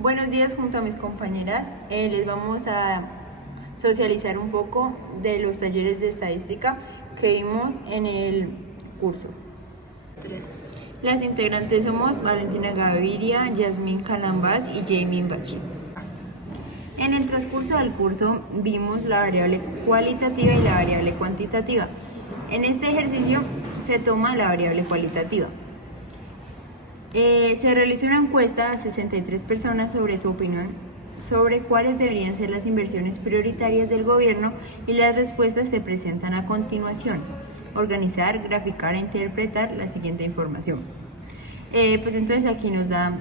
Buenos días junto a mis compañeras. Les vamos a socializar un poco de los talleres de estadística que vimos en el curso. Las integrantes somos Valentina Gaviria, Yasmín Calambás y Jamie Bachi. En el transcurso del curso vimos la variable cualitativa y la variable cuantitativa. En este ejercicio se toma la variable cualitativa. Se realizó una encuesta a 63 personas sobre su opinión sobre cuáles deberían ser las inversiones prioritarias del gobierno y las respuestas se presentan a continuación. Organizar, graficar e interpretar la siguiente información. Pues entonces aquí nos da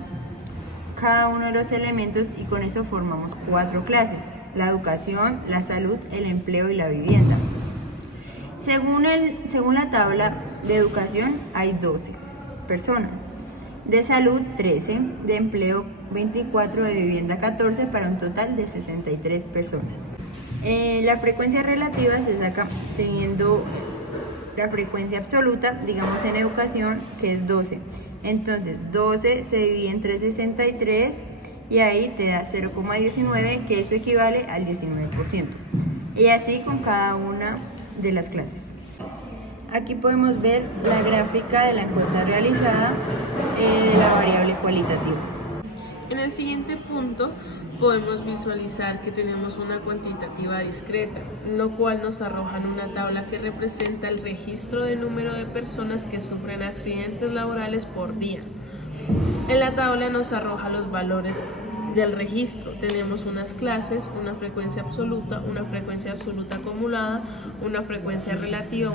cada uno de los elementos y con eso formamos 4 clases: la educación, la salud, el empleo y la vivienda. Según la tabla de educación hay 12 personas, de salud 13, de empleo 24, de vivienda 14, para un total de 63 personas. La frecuencia relativa se saca teniendo la frecuencia absoluta, digamos en educación, que es 12. Entonces 12 se divide entre 63 y ahí te da 0,19, que eso equivale al 19%. Y así con cada una de las clases. Aquí podemos ver la gráfica de la encuesta realizada de la variable cualitativa. En el siguiente punto podemos visualizar que tenemos una cuantitativa discreta, lo cual nos arroja en una tabla que representa el registro de número de personas que sufren accidentes laborales por día. En la tabla nos arroja los valores del registro. Tenemos unas clases, una frecuencia absoluta acumulada, una frecuencia relativa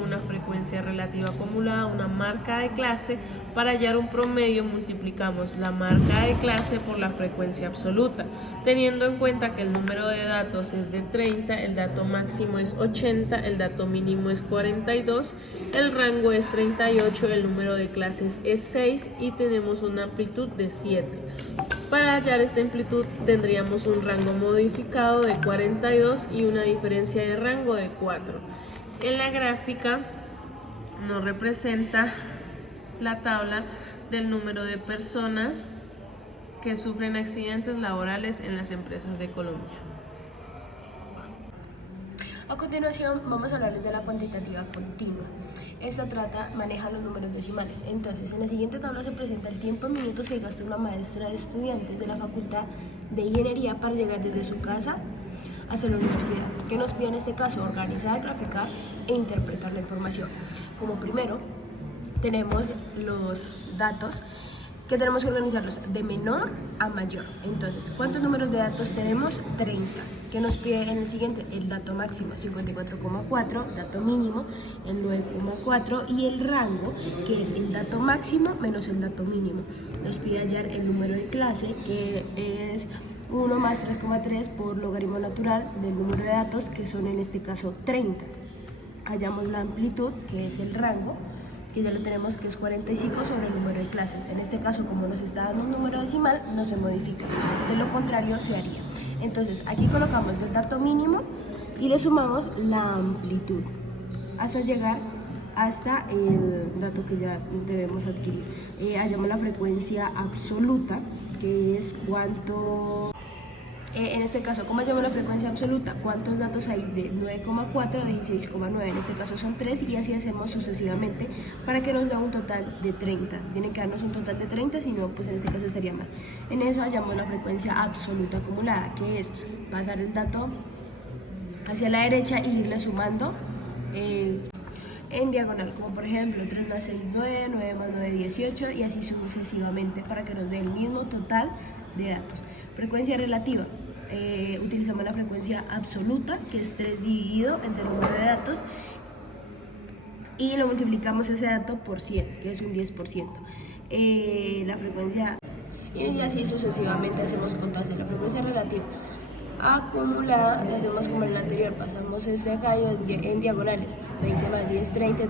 acumulada, una marca de clase. Para hallar un promedio multiplicamos la marca de clase por la frecuencia absoluta, teniendo en cuenta que el número de datos es de 30, el dato máximo es 80, el dato mínimo es 42, el rango es 38, el número de clases es 6 y tenemos una amplitud de 7. Para hallar esta amplitud tendríamos un rango modificado de 42 y una diferencia de rango de 4. En la gráfica nos representa la tabla del número de personas que sufren accidentes laborales en las empresas de Colombia. A continuación vamos a hablarles de la cuantitativa continua. Esta maneja los números decimales. Entonces, en la siguiente tabla se presenta el tiempo en minutos que gasta una maestra de estudiantes de la Facultad de Ingeniería para llegar desde su casa hasta la universidad, que nos pide en este caso organizar, graficar e interpretar la información. Como primero, tenemos los datos que tenemos que organizarlos de menor a mayor. Entonces, ¿cuántos números de datos tenemos? 30. Que nos pide en el siguiente? El dato máximo, 54,4, dato mínimo, el 9,4 y el rango, que es el dato máximo menos el dato mínimo. Nos pide hallar el número de clase, que es 1 más 3,3 por logaritmo natural del número de datos, que son en este caso 30. Hallamos la amplitud, que es el rango, que ya lo tenemos, que es 45 sobre el número de clases. En este caso, como nos está dando un número decimal, no se modifica. De lo contrario, se haría. Entonces, aquí colocamos el dato mínimo y le sumamos la amplitud hasta llegar hasta el dato que ya debemos adquirir. Hallamos la frecuencia absoluta, que es cuánto... en este caso, ¿cómo hallamos la frecuencia absoluta? ¿Cuántos datos hay de 9,4 a 16,9? En este caso son 3 y así hacemos sucesivamente para que nos dé un total de 30. Tiene que darnos un total de 30, si no, pues en este caso estaría mal. En eso hallamos la frecuencia absoluta acumulada, que es pasar el dato hacia la derecha e irle sumando en diagonal, como por ejemplo 3 más 6, 9, 9 más 9, 18 y así sucesivamente para que nos dé el mismo total de datos. Frecuencia relativa, utilizamos la frecuencia absoluta, que es 3 dividido entre el número de datos y lo multiplicamos ese dato por 100, que es un 10%. La frecuencia, y así sucesivamente hacemos con todas. La frecuencia relativa acumulada la hacemos como en el anterior, pasamos este acá en diagonales, 20 más 10, 30.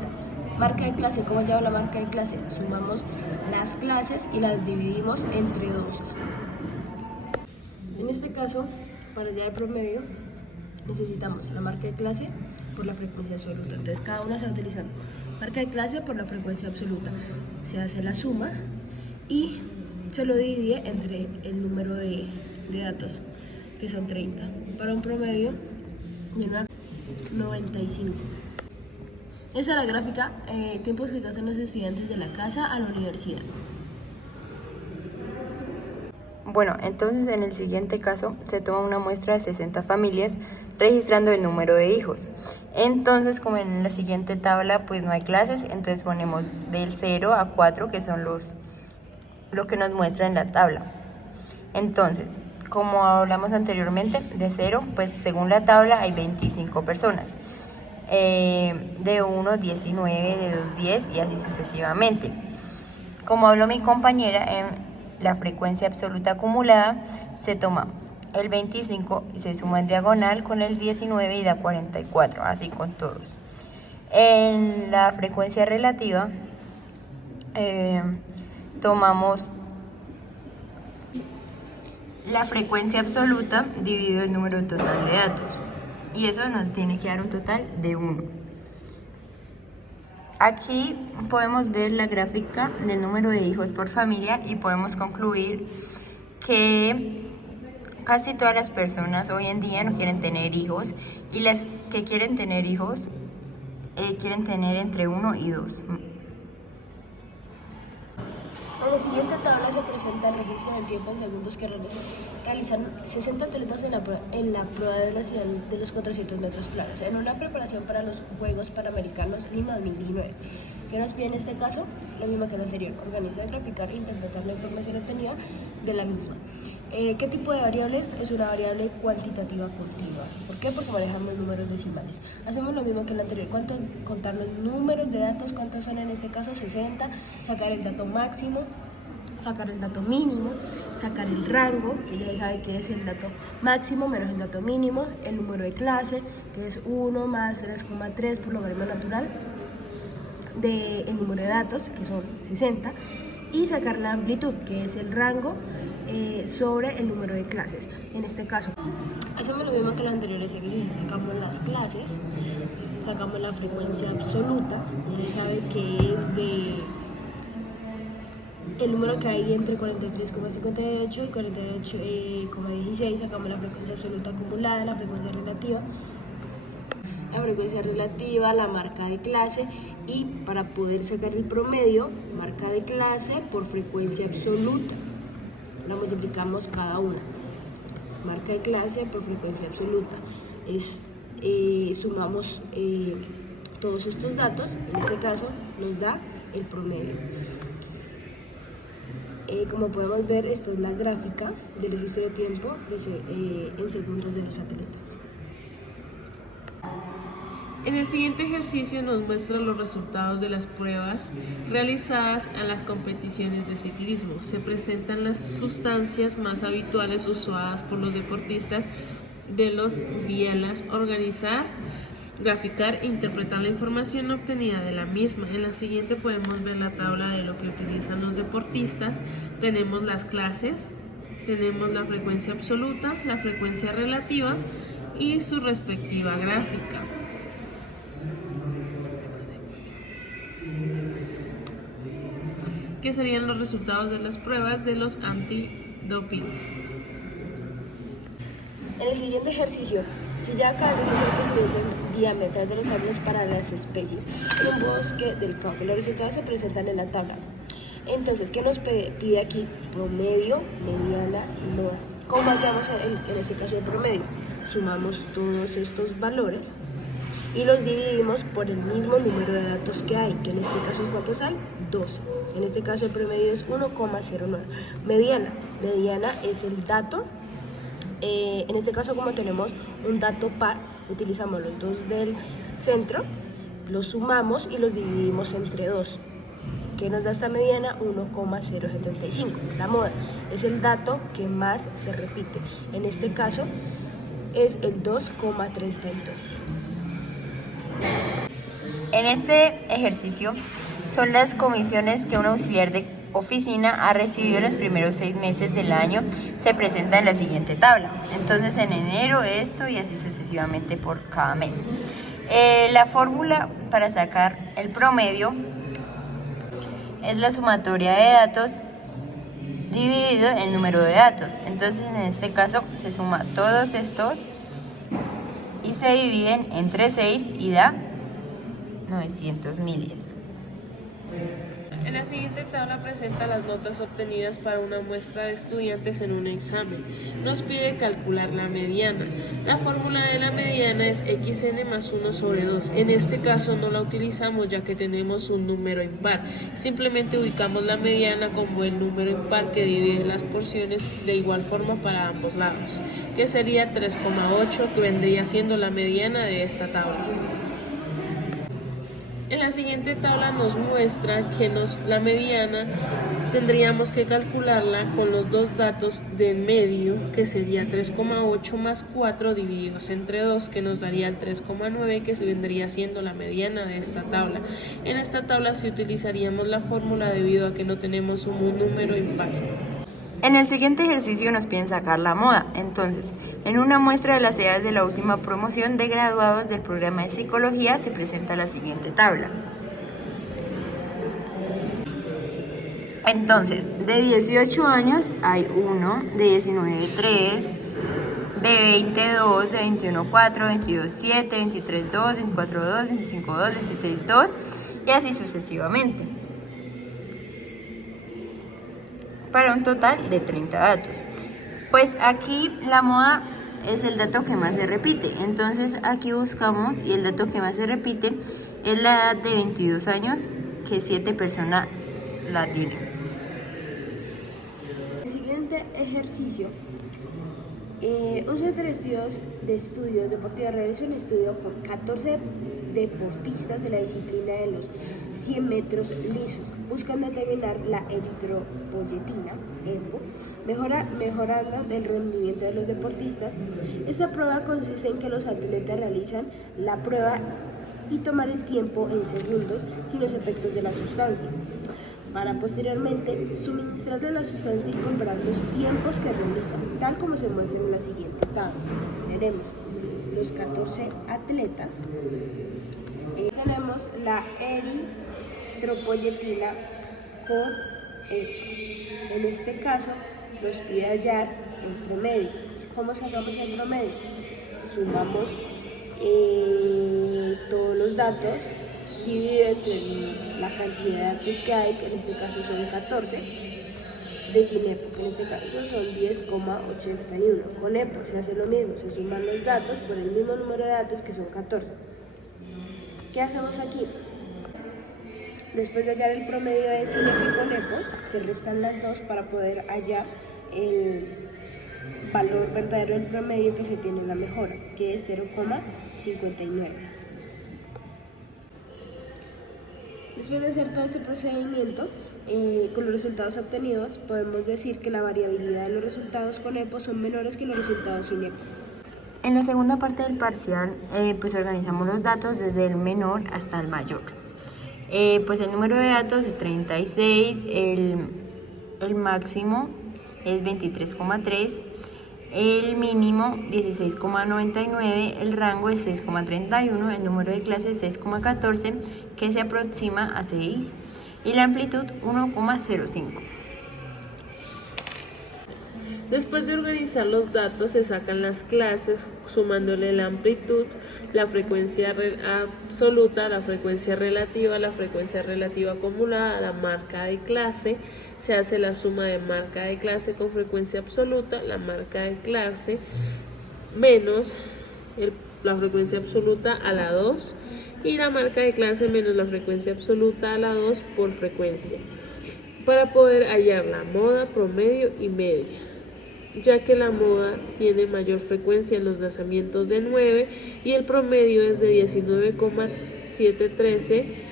Marca de clase, ¿cómo lleva la marca de clase? Sumamos las clases y las dividimos entre 2. En este caso, para hallar el promedio, necesitamos la marca de clase por la frecuencia absoluta. Entonces, cada una se va utilizando marca de clase por la frecuencia absoluta. Se hace la suma y se lo divide entre el número de datos, que son 30, para un promedio de 95. Esa es la gráfica, tiempos que gastan los estudiantes de la casa a la universidad. Bueno, entonces en el siguiente caso se toma una muestra de 60 familias registrando el número de hijos. Entonces, como en la siguiente tabla pues no hay clases, entonces ponemos del 0 a 4, que son lo que nos muestra en la tabla. Entonces, como hablamos anteriormente, de 0, pues según la tabla hay 25 personas. De 1, 19, de 2, 10 y así sucesivamente. Como habló mi compañera, en la frecuencia absoluta acumulada se toma el 25 y se suma en diagonal con el 19 y da 44, así con todos. En la frecuencia relativa tomamos la frecuencia absoluta dividido el número total de datos y eso nos tiene que dar un total de 1. Aquí podemos ver la gráfica del número de hijos por familia y podemos concluir que casi todas las personas hoy en día no quieren tener hijos y las que quieren tener hijos quieren tener entre 1 y 2. En la siguiente tabla se presenta el registro del tiempo en segundos que realizan 60 atletas en la prueba de velocidad de los 400 metros planos, en una preparación para los Juegos Panamericanos Lima 2019. ¿Qué nos pide en este caso? Lo mismo que el anterior: organizar, graficar e interpretar la información obtenida de la misma. ¿Qué tipo de variables? Es una variable cuantitativa continua. ¿Por qué? Porque manejamos números decimales. Hacemos lo mismo que el anterior: contar los números de datos, cuántos son en este caso, 60, sacar el dato máximo, sacar el dato mínimo, sacar el rango, que ya sabe que es el dato máximo menos el dato mínimo, el número de clase, que es 1 más 3,3 por logaritmo natural del número de datos, que son 60, y sacar la amplitud, que es el rango sobre el número de clases. En este caso, hacemos lo mismo que los anteriores ejercicios: sacamos las clases, sacamos la frecuencia absoluta, ya sabe que es de el número que hay entre 43,58 y 48,16, sacamos la frecuencia absoluta acumulada, la frecuencia relativa, la marca de clase, y para poder sacar el promedio, marca de clase por frecuencia absoluta, la multiplicamos cada una, marca de clase por frecuencia absoluta, sumamos todos estos datos, en este caso nos da el promedio. Como podemos ver, esta es la gráfica del registro de tiempo en segundos de los atletas. En el siguiente ejercicio nos muestra los resultados de las pruebas realizadas en las competiciones de ciclismo. Se presentan las sustancias más habituales usadas por los deportistas de los bielas: organizar, graficar e interpretar la información obtenida de la misma. En la siguiente podemos ver la tabla de lo que utilizan los deportistas. Tenemos las clases, tenemos la frecuencia absoluta, la frecuencia relativa y su respectiva gráfica. ¿Qué serían los resultados de las pruebas de los antidoping? En el siguiente ejercicio se lleva a cabo el crecimiento diametral de los árboles para las especies en un bosque del campo. Los resultados se presentan en la tabla. Entonces, ¿qué nos pide aquí? Promedio, mediana y moda. ¿Cómo hallamos en este caso el promedio? Sumamos todos estos valores y los dividimos por el mismo número de datos que hay, que en este caso, ¿cuántos hay? 12. En este caso el promedio es 1,09. Mediana es el dato. En este caso, como tenemos un dato par, utilizamos los dos del centro, los sumamos y los dividimos entre 2. ¿Qué nos da esta mediana? 1,075. La moda es el dato que más se repite. En este caso es el 2,32. En este ejercicio son las comisiones que un auxiliar de oficina ha recibido en los primeros 6 meses del año. Se presenta en la siguiente tabla. Entonces, en enero esto y así sucesivamente por cada mes. La fórmula para sacar el promedio es la sumatoria de datos dividido el número de datos. Entonces en este caso se suma todos estos y se dividen entre 6 y da 900 miles. En la siguiente tabla presenta las notas obtenidas para una muestra de estudiantes en un examen. Nos pide calcular la mediana. La fórmula de la mediana es xn más 1 sobre 2. En este caso no la utilizamos ya que tenemos un número impar. Simplemente ubicamos la mediana como el número impar que divide las porciones de igual forma para ambos lados, que sería 3,8, que vendría siendo la mediana de esta tabla. En la siguiente tabla nos muestra que la mediana tendríamos que calcularla con los dos datos de medio, que sería 3,8 más 4 divididos entre 2, que nos daría el 3,9, que se vendría siendo la mediana de esta tabla. En esta tabla sí utilizaríamos la fórmula debido a que no tenemos un número impar. En el siguiente ejercicio nos piden sacar la moda. Entonces, en una muestra de las edades de la última promoción de graduados del programa de psicología se presenta la siguiente tabla. Entonces, de 18 años hay 1, de 19, 3, de 20, 2, de 21, 4, 22, 7, 23, 2, 24, 2, 25, 2, 26, 2 y así sucesivamente, para un total de 30 datos. Pues aquí la moda es el dato que más se repite, entonces aquí buscamos y el dato que más se repite es la edad de 22 años, que 7 personas la tienen. El siguiente ejercicio, un centro de estudios deportivos realiza un estudio con 14 deportistas de la disciplina de los 100 metros lisos, buscan determinar la eritropoyetina, EPO, mejorando el rendimiento de los deportistas. Esta prueba consiste en que los atletas realizan la prueba y tomar el tiempo en segundos sin los efectos de la sustancia, para posteriormente suministrarle la sustancia y comparar los tiempos que realizan, tal como se muestra en la siguiente tabla. Tenemos los 14 atletas, tenemos la eritropoyetina con EPO. En este caso nos pide hallar el promedio. ¿Cómo sacamos el promedio? Sumamos todos los datos dividido entre la cantidad de datos que hay, que en este caso son 14, de sin EPO, que en este caso son 10,81. Con EPO se hace lo mismo, se suman los datos por el mismo número de datos, que son 14. ¿Qué hacemos aquí? Después de hallar el promedio de sin EPO y con EPO, se restan las dos para poder hallar el valor verdadero del promedio que se tiene en la mejora, que es 0,59. Después de hacer todo este procedimiento, con los resultados obtenidos, podemos decir que la variabilidad de los resultados con EPO son menores que los resultados sin EPO. En la segunda parte del parcial, pues organizamos los datos desde el menor hasta el mayor. Pues el número de datos es 36, el máximo es 23,3, el mínimo 16,99, el rango es 6,31, el número de clase es 6,14, que se aproxima a 6, y la amplitud 1,05. Después de organizar los datos, se sacan las clases sumándole la amplitud, la frecuencia absoluta, la frecuencia relativa acumulada, la marca de clase. Se hace la suma de marca de clase con frecuencia absoluta, la marca de clase menos la frecuencia absoluta a la 2 y la marca de clase menos la frecuencia absoluta a la 2 por frecuencia, para poder hallar la moda, promedio y media, ya que la moda tiene mayor frecuencia en los lanzamientos de 9 y el promedio es de 19,713.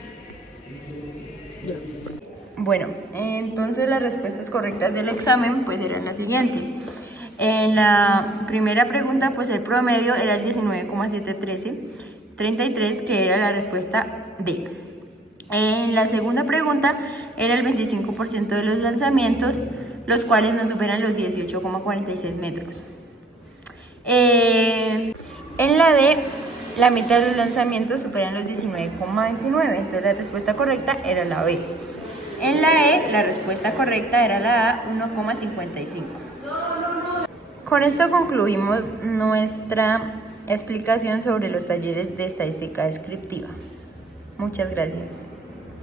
Bueno, entonces las respuestas correctas del examen pues eran las siguientes. En la primera pregunta pues el promedio era el 19,733, que era la respuesta B. En la segunda pregunta era el 25% de los lanzamientos, los cuales no superan los 18,46 metros. En la D, la mitad de los lanzamientos superan los 19,29, entonces la respuesta correcta era la B. En la E, la respuesta correcta era la A, 1,55. Con esto concluimos nuestra explicación sobre los talleres de estadística descriptiva. Muchas gracias.